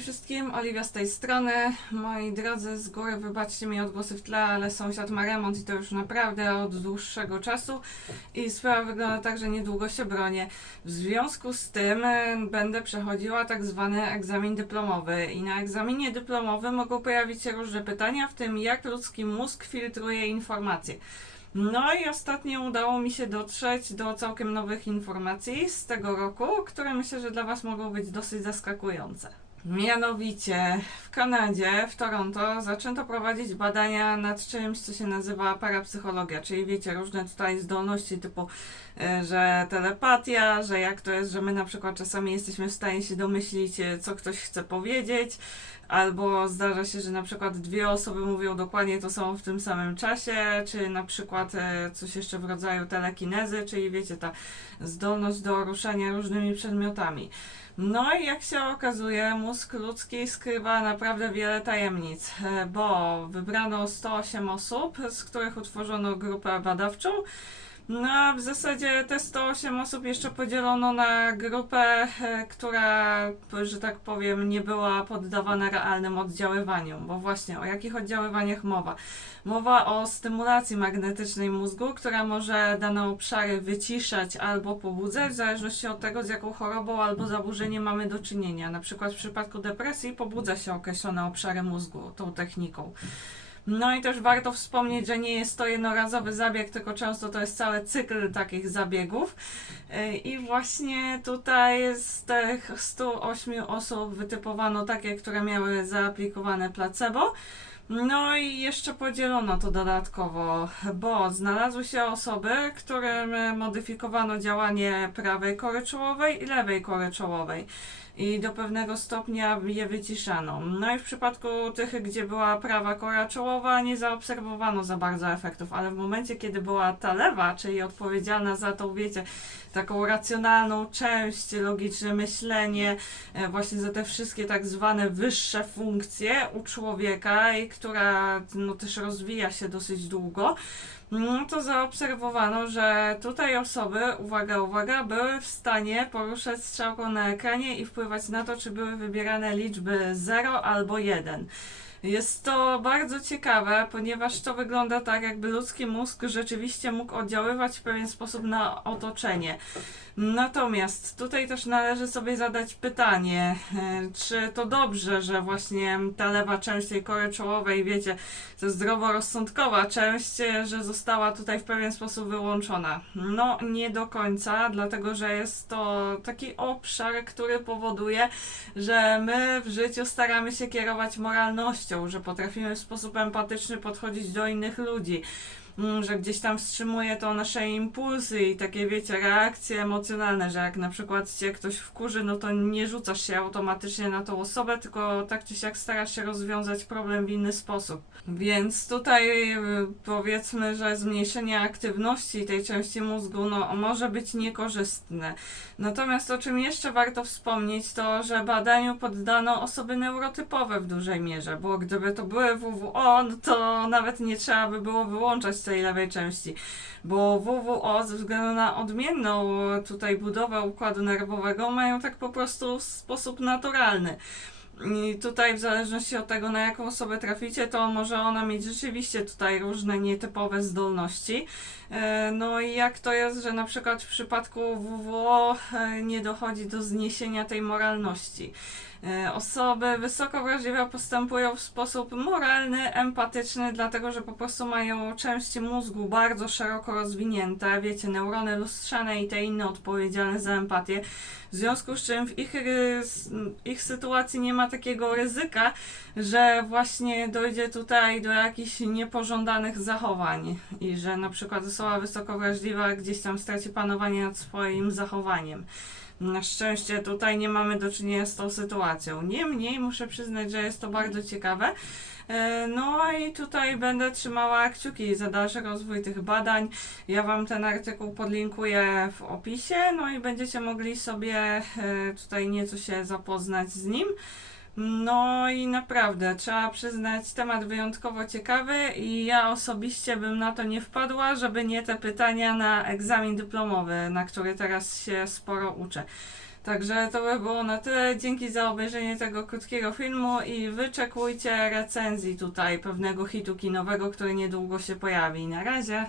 Wszystkim, Oliwia z tej strony. Moi drodzy, z góry wybaczcie mi odgłosy w tle, ale sąsiad ma remont i to już naprawdę od dłuższego czasu i sprawa wygląda tak, że niedługo się bronię. W związku z tym będę przechodziła tak zwany egzamin dyplomowy i na egzaminie dyplomowym mogą pojawić się różne pytania, w tym jak ludzki mózg filtruje informacje. No i ostatnio udało mi się dotrzeć do całkiem nowych informacji z tego roku, które myślę, że dla Was mogą być dosyć zaskakujące. Mianowicie w Kanadzie, w Toronto, zaczęto prowadzić badania nad czymś, co się nazywa parapsychologia, czyli wiecie, różne tutaj zdolności typu, e, że telepatia, że jak to jest, że my na przykład czasami jesteśmy w stanie się domyślić, e, co ktoś chce powiedzieć, albo zdarza się, że na przykład dwie osoby mówią dokładnie to samo w tym samym czasie, czy na przykład e, coś jeszcze w rodzaju telekinezy, czyli wiecie, ta zdolność do ruszania różnymi przedmiotami. No i jak się okazuje, mózg ludzki skrywa naprawdę wiele tajemnic, e, bo wybrano 108 osób, z których utworzono grupę badawczą. No w zasadzie te 108 osób jeszcze podzielono na grupę, e, która, że tak powiem, nie była poddawana realnym oddziaływaniom. Bo właśnie o jakich oddziaływaniach mowa? Mowa o stymulacji magnetycznej mózgu, która może dane obszary wyciszać albo pobudzać, w zależności od tego, z jaką chorobą albo zaburzeniem mamy do czynienia. Na przykład w przypadku depresji pobudza się określone obszary mózgu tą techniką. No i też warto wspomnieć, że nie jest to jednorazowy zabieg, tylko często to jest cały cykl takich zabiegów. Yy, I właśnie tutaj z tych 108 osób wytypowano takie, które miały zaaplikowane placebo. No i jeszcze podzielono to dodatkowo, bo znalazły się osoby, którym modyfikowano działanie prawej kory czołowej i lewej kory czołowej i do pewnego stopnia je wyciszano. No i w przypadku tych, gdzie była prawa kora czołowa, nie zaobserwowano za bardzo efektów, ale w momencie, kiedy była ta lewa, czyli odpowiedzialna za tą, wiecie, taką racjonalną część, logiczne myślenie, e, właśnie za te wszystkie tak zwane wyższe funkcje u człowieka i która no, też rozwija się dosyć długo, no to zaobserwowano, że tutaj osoby, uwaga, uwaga, były w stanie poruszać strzałką na ekranie i wpływać na to, czy były wybierane liczby 0 albo 1. Jest to bardzo ciekawe, ponieważ to wygląda tak, jakby ludzki mózg rzeczywiście mógł oddziaływać w pewien sposób na otoczenie. Natomiast tutaj też należy sobie zadać pytanie, e, czy to dobrze, że właśnie ta lewa część tej kory czołowej, wiecie, to zdroworozsądkowa część, e, że została tutaj w pewien sposób wyłączona. No, nie do końca, dlatego że jest to taki obszar, który powoduje, że my w życiu staramy się kierować moralnością, że potrafimy w sposób empatyczny podchodzić do innych ludzi że gdzieś tam wstrzymuje to nasze impulsy i takie, wiecie, reakcje emocjonalne, że jak na przykład cię ktoś wkurzy, no to nie rzucasz się automatycznie na tą osobę, tylko tak czy siak starasz się rozwiązać problem w inny sposób. Więc tutaj y, powiedzmy, że zmniejszenie aktywności tej części mózgu, no może być niekorzystne. Natomiast o czym jeszcze warto wspomnieć, to że badaniu poddano osoby neurotypowe w dużej mierze, bo gdyby to były WWO, no to nawet nie trzeba by było wyłączać tej lewej części, bo WWO ze względu na odmienną tutaj budowę układu nerwowego mają tak po prostu w sposób naturalny. I tutaj w zależności od tego, na jaką osobę traficie, to może ona mieć rzeczywiście tutaj różne nietypowe zdolności. E, No i jak to jest, że na przykład w przypadku WWO e, nie dochodzi do zniesienia tej moralności. E, Osoby wysoko wrażliwe postępują w sposób moralny, empatyczny, dlatego że po prostu mają części mózgu bardzo szeroko rozwinięte, wiecie, neurony lustrzane i te inne odpowiedzialne za empatię. W związku z czym w ich, ich sytuacji nie ma takiego ryzyka, że właśnie dojdzie tutaj do jakichś niepożądanych zachowań i że na przykład osoba wysoko wrażliwa gdzieś tam straci panowanie nad swoim zachowaniem. Na szczęście tutaj nie mamy do czynienia z tą sytuacją. Niemniej muszę przyznać, że jest to bardzo ciekawe. E, No i tutaj będę trzymała kciuki za dalszy rozwój tych badań. Ja Wam ten artykuł podlinkuję w opisie, no i będziecie mogli sobie e, tutaj nieco się zapoznać z nim. No i naprawdę, trzeba przyznać, temat wyjątkowo ciekawy i ja osobiście bym na to nie wpadła, żeby nie te pytania na egzamin dyplomowy, na który teraz się sporo uczę. Także to by było na tyle. Dzięki za obejrzenie tego krótkiego filmu i wyczekujcie recenzji tutaj pewnego hitu kinowego, który niedługo się pojawi. Na razie.